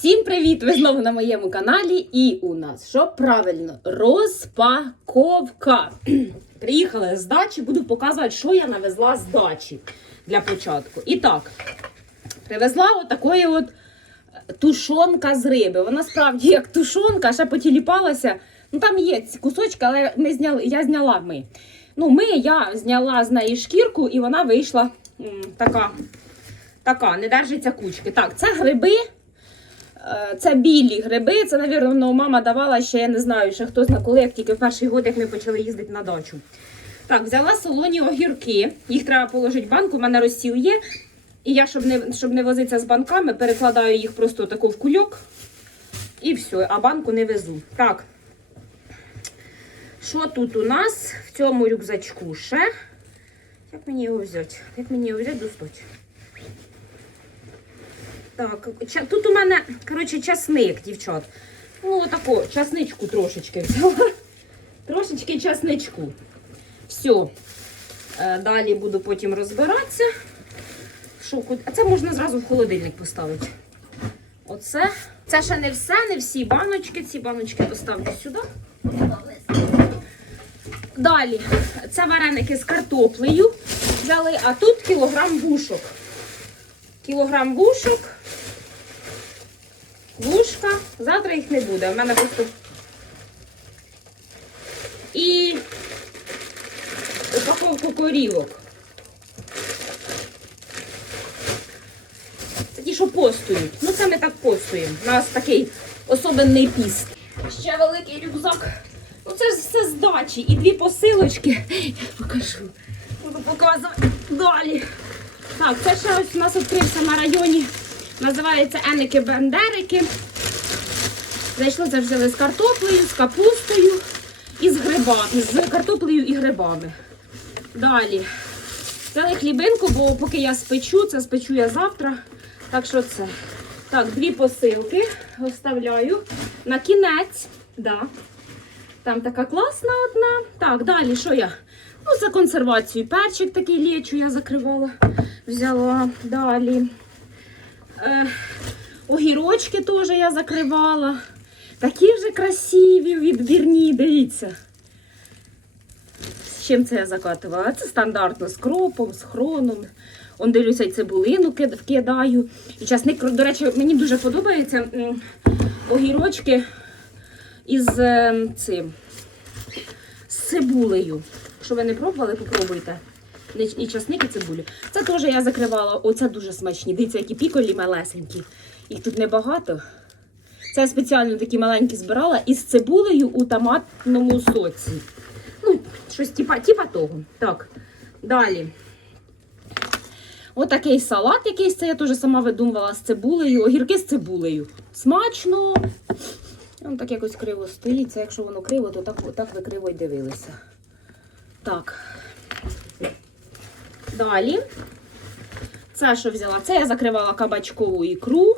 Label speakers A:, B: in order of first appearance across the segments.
A: Всім привіт! Ви знову на моєму каналі. І у нас що правильно? Розпаковка. Приїхала з дачі, буду показувати, що я навезла з дачі для початку. І так, привезла отакої от тушонка з риби. Вона справді як тушонка, ще потіліпалася. Ну там є ці кусочки, але ми зняли, я зняла ми. Ну, ми, я зняла з неї шкірку, і вона вийшла м, така, така, не держиться кучки. Так, це гриби. Е, Це білі гриби. Це, навірно, мама давала ще, я не знаю, ще хто зна коли, як тільки в перший год, як ми почали їздити на дачу. Так, взяла солоні огірки. Їх треба положити в банку, у мене розсіл є. І я, щоб не, щоб не возитися з банками, перекладаю їх просто тако в кульок. І все, а банку не везу. Так. Що тут у нас в цьому рюкзачку ще? Як мені його взяти? Як мені його взяти достать? Так, тут у мене, коротше, часник, дівчат. Ну, отако, часничку трошечки взяла. Трошечки часничку. Все. Далі буду потім розбиратися. Що, А це можна зразу в холодильник поставити. Оце. Це ще не все, не всі баночки. Ці баночки поставлю сюди. Далі, це вареники з картоплею взяли, а тут кілограм бушок. Кілограм бушок. Вушка. Завтра їх не буде. У мене просто. І упаковку корівок. Ті, що постують. Ну, це ми так постуємо. У нас такий особенний піст. Ще великий рюкзак. Ну, це ж все з дачі. І дві посилочки. Я покажу. Буду показувати далі. Так, це ще ось у нас відкрився на районі. Називається Еники-Бендерики. Зайшло це взяли з картоплею, з капустою і з грибами. З картоплею і грибами. Далі. Взяли хлібинку, бо поки я спечу, це спечу я завтра. Так що це. Так, дві посилки оставляю. На кінець. Да. Там така класна одна. Так, далі що я? Ну, за консервацію перчик такий лічу я закривала. Взяла далі. Е, огірочки теж я закривала. Такі вже красиві, відбірні, дивіться. З чим це я закатувала? Це стандартно з кропом, з хроном. Он дивлюся, і цибулину кид- вкидаю. І часник, до речі, мені дуже подобаються огірочки із е, цим з цибулею. Якщо ви не пробували, попробуйте. І часник, і цибулю. Це теж я закривала. Оце дуже смачні. Дивіться, які піколі малесенькі. Їх тут небагато. Це спеціально такі маленькі збирала із цибулею у томатному соці. Ну, щось типа, типа того. Так, далі. Отакий салат якийсь, це я теж сама видумувала з цибулею, огірки з цибулею. Смачно. Воно так якось криво стоїть. Це якщо воно криво, то так, так ви криво й дивилися. Так. Далі. Це що взяла? Це я закривала кабачкову ікру.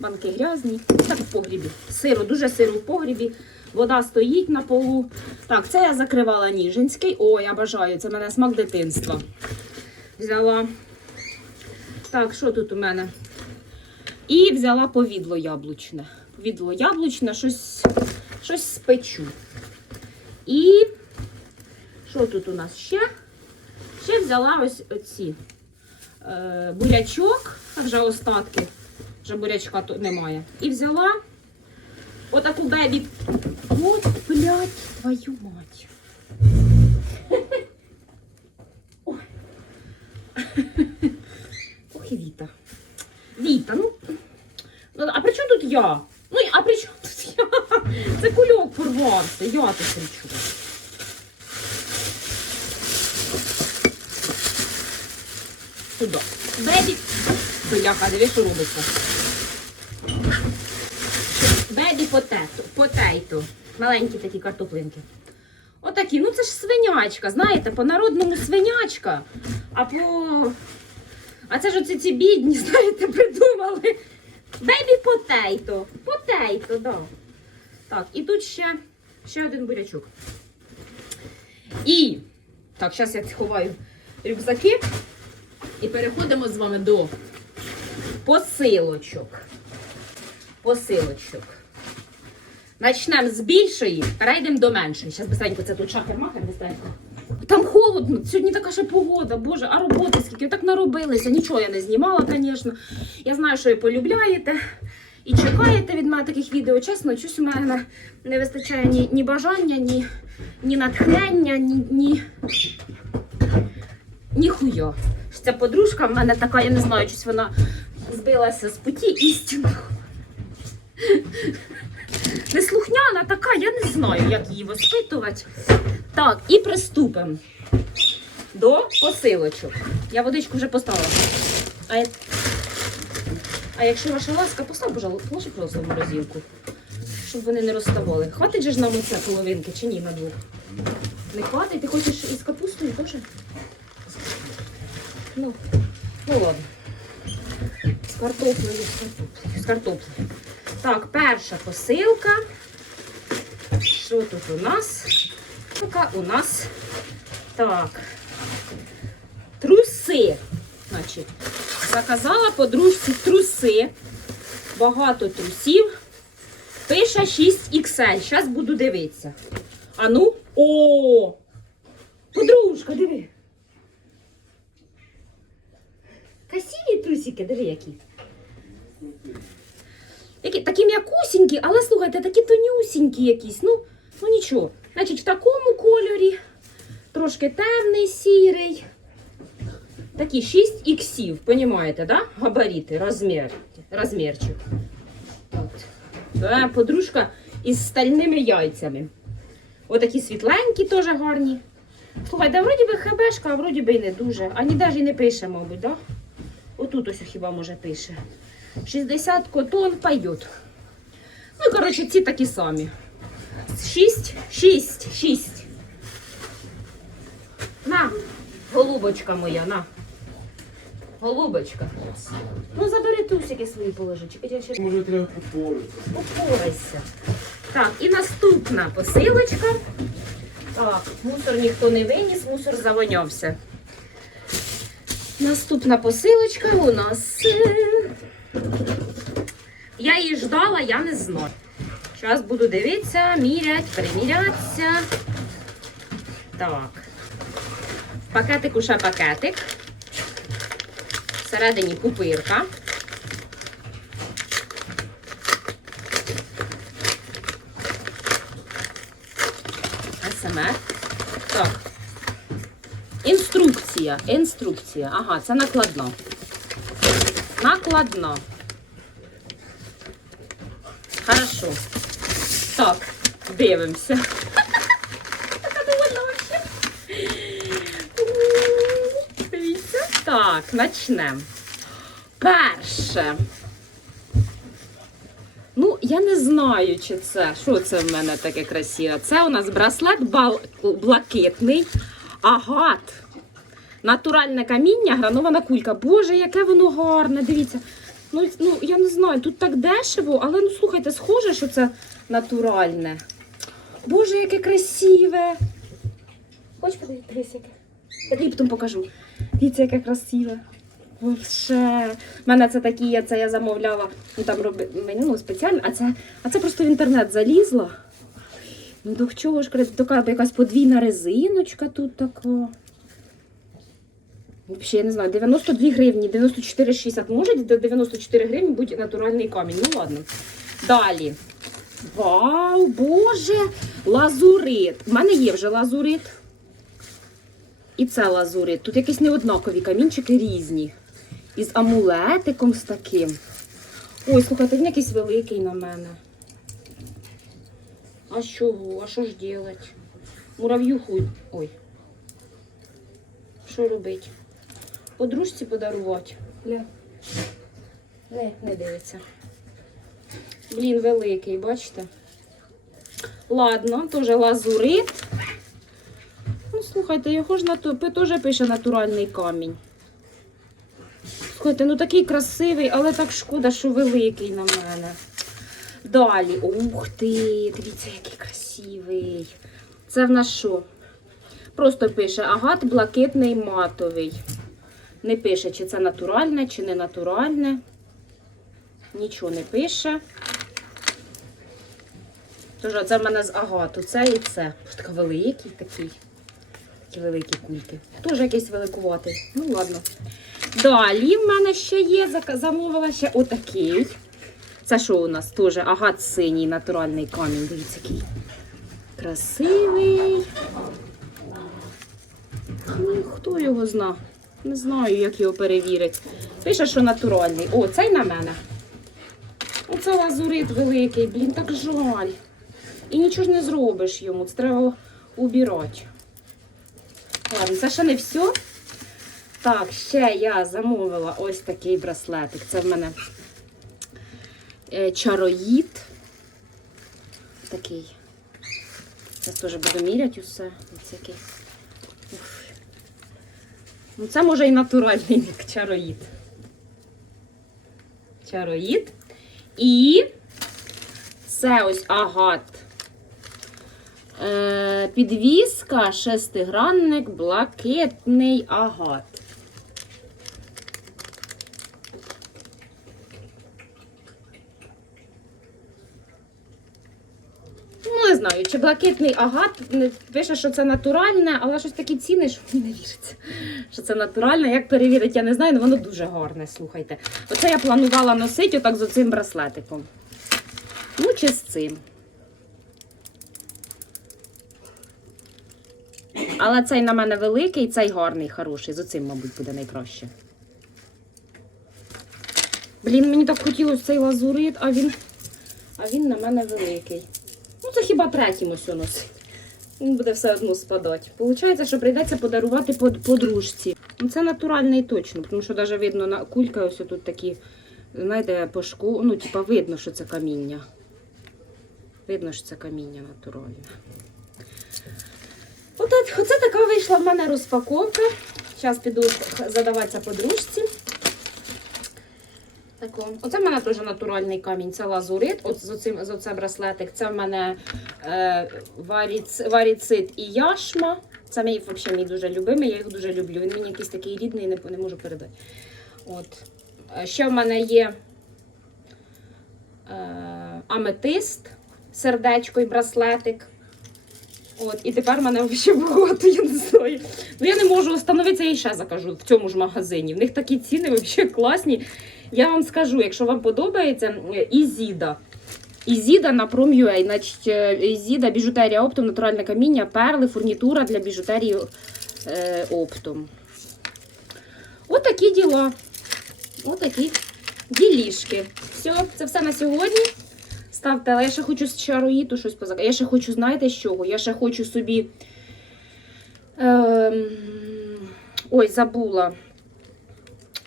A: Банки грязні. Так в погрібі. Сиру, дуже сиру в погрібі. Вода стоїть на полу. Так, це я закривала Ніжинський. О, я бажаю, це в мене смак дитинства. Взяла. Так, що тут у мене? І взяла повідло яблучне. Повідло яблучне, щось, щось спечу. І що тут у нас ще? Ще взяла ось оці е, бурячок, вже остатки, вже бурячка тут немає. І взяла отаку бебі. От, блядь, твою мать. Ох і Віта. Віта, ну. ну, А при чому тут я? Ну, а при чому тут я? Це кульок порвався, я тут при чому? Сюди. Бебі. Бляха, диви, робиться. Бебі потето, потейто. Маленькі такі картоплинки. Отакі, ну це ж свинячка, знаєте, по-народному свинячка. А по. А це ж оці ці бідні, знаєте, придумали. Бебі потейто. Потейто, да. Так, і тут ще, ще один бурячок. І. Так, зараз я ховаю рюкзаки. І переходимо з вами до посилочок. посилочок. Начнемо з більшої, перейдемо до меншої. Зараз быстренько це тут шахер-махер, быстренько. Там холодно, сьогодні така ще погода, боже, а роботи скільки так наробилися. Нічого я не знімала, звісно. Я знаю, що ви полюбляєте і чекаєте від мене таких відео. Чесно, щось у мене не вистачає ні, ні бажання, ні, ні натхнення, ні, ні, ні хуя. Ця подружка в мене така, я не знаю, щось вона збилася з путі істинного. Неслухняна така, я не знаю, як її воспитувати. Так, і приступимо до посилочок. Я водичку вже поставила. А, я- а якщо ваша ласка, постав, пожалуйста, просто в морозилку, щоб вони не розставали. Хватить же ж нам оце половинки чи ні на двох? Не хватить? Ти хочеш із капустою теж? Ну, ну ладно. Картоплею, з картоплею. Так, перша посилка. Що тут у нас? Посилка у нас так. Труси. Значить, заказала подружці труси. Багато трусів. Пише 6XL. Зараз буду дивитися. А ну, о! Подружка, диви. Красиві трусики, диви які. Які, такі м'якусінькі, але слухайте, такі тонюсінькі якісь. Ну, ну нічого. Значить, в такому кольорі, трошки темний, сірий. Такі 6 іксів, понімаєте, да? Габаріти, розмір, розмірчик. От. Це подружка із стальними яйцями. Отакі світленькі теж гарні. Слухайте, вроді би хебешка, а вроді би і не дуже. А ніде ж і не пише, мабуть, да? Отут ось хіба може пише. 60 котон пойдет. Ну, коротше, ці такі самі. 6, 6, 6. На, голубочка моя, на. Голубочка. Ну, забери тусики свої положи. Ще
B: Може треба попорити.
A: Попорайся. Так, і наступна посилочка. Так, мусор ніхто не виніс, мусор завонявся. Наступна посилочка у нас. Я її ждала, я не знаю. Зараз буду дивитися, мірять, перемірятися. Так. В пакетику ще пакетик. Всередині пупирка. СМР. Так. Інструкція. Інструкція. Ага, це накладна. Накладна. Хорошо. Так, дивимося. Така довольна вообще. Дивіться. Так, почнемо. Перше. Ну, я не знаю, чи це. Що це в мене таке красиве? Це у нас браслет блакитний, агат. Натуральне каміння, гранована кулька. Боже, яке воно гарне. Дивіться. Ну, ну, я не знаю, тут так дешево, але ну слухайте, схоже, що це натуральне. Боже, яке красиве. Хоч подивитися, яке. Я тобі потім покажу. Дивіться, яке красиве. Вообще. У мене це такі, я це я замовляла, ну там роби, мені ну, спеціально, а це, а це просто в інтернет залізла. Ну до чого ж така якась подвійна резиночка тут така. Взагалі, я не знаю, 92 гривні, 94,60 може до 94 гривні бути натуральний камінь. Ну ладно. Далі. Вау, Боже! Лазурит. У мене є вже лазурит. І це лазурит. Тут якісь неоднакові камінчики різні. Із амулетиком з таким. Ой, слухайте, він якийсь великий на мене. А що? А що ж делать? Мурав'юху. Ой. Що робить? Подружці подарувати. Ля. Не, не дивиться. Блін, великий, бачите? Ладно, теж лазурит. Ну, слухайте, його ж нату... теж пише натуральний камінь. Слухайте, ну такий красивий, але так шкода, що великий на мене. Далі. Ух ти, дивіться, який красивий. Це в нас що? Просто пише агат блакитний матовий. Не пише, чи це натуральне, чи не натуральне. нічого не пише. Тож це в мене з агату, це і це. Така великий такий. Такі великі кульки. Теж якийсь великуватий. Ну ладно. Далі в мене ще є, замовила ще отакий. Це що у нас теж агат синій натуральний камінь. Дивіться, який красивий. Ну, хто його зна? Не знаю, як його перевірити. Пише, що натуральний. О, цей на мене. Оце лазурит великий, блін, так жаль. І нічого ж не зробиш йому, це треба убирати. Ладно, це ще не все. Так, ще я замовила ось такий браслетик. Це в мене е, чароїд. Такий. Зараз теж буду міряти усе. Ось який. Ну, це може і натуральний вік, чароїд. Чароїд. І це ось агат. Е, підвіска, шестигранник, блакитний агат. Ну, не знаю, чи блакитний агат пише, що це натуральне, але щось такі ціни, що мені не віриться, що це натуральне. Як перевірити, я не знаю, але воно дуже гарне, слухайте. Оце я планувала носити отак з оцим браслетиком. Ну, чи з цим. Але цей на мене великий, цей гарний, хороший. З оцим, мабуть, буде найкраще. Блін, мені так хотілося цей лазурит, а він, а він на мене великий. Ну, це хіба третім ось носить. Він буде все одно спадати. Получається, що прийдеться подарувати подружці. Ну, Це натуральний точно, тому що навіть видно на кулька ось тут такі, знаєте, по шку, ну, типа видно, що це каміння. Видно, що це каміння натуральне. Оце така вийшла в мене розпаковка. Зараз піду задаватися подружці. Тако. Оце в мене теж натуральний камінь, це лазурит. От з оцим, з оце браслетик. Це в мене е, варіц, варіцит і яшма. Це мій, взагалі, мій дуже любимий, я його дуже люблю. Він мені якийсь такий рідний, не, не можу передати. От. Е, Ще в мене є е, аметист, сердечко і браслетик. От, і тепер в мене взагалі багато, я не знаю. Ну я не можу остановитися, я ще закажу в цьому ж магазині. В них такі ціни взагалі класні. Я вам скажу, якщо вам подобається, е, Ізіда. Ізіда на Prom.ua, значить, е, Ізіда, біжутерія оптом, натуральне каміння, перли, фурнітура для біжутерії е, оптом. Отакі діла. Отакі ділішки. Все, це все на сьогодні. Ставте, але я ще хочу з чароїту щось позаказати. Я ще хочу, знаєте з чого? Я ще хочу собі. Ем... Ой, забула.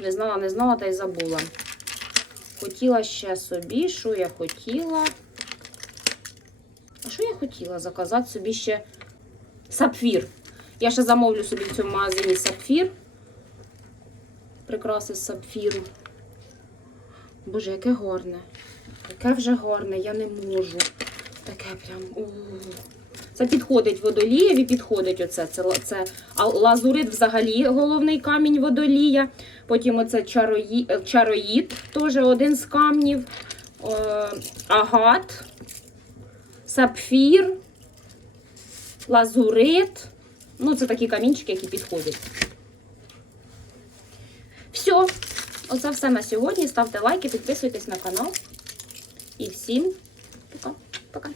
A: Не знала, не знала, та й забула. Хотіла ще собі, що я хотіла. А що я хотіла заказати собі ще сапфір. Я ще замовлю собі в цьому магазині сапфір. Прикраси сапфіру. Боже, яке гарне. Яке вже гарне, я не можу. Таке прям. у. Це підходить водолієві, підходить оце. Це, це лазурит взагалі головний камінь водолія. Потім оце чарої, е, чароїд, теж один з камнів. Агат, сапфір, лазурит. Ну, це такі камінчики, які підходять. Все. Оце все на сьогодні. Ставте лайки, підписуйтесь на канал. І всім пока.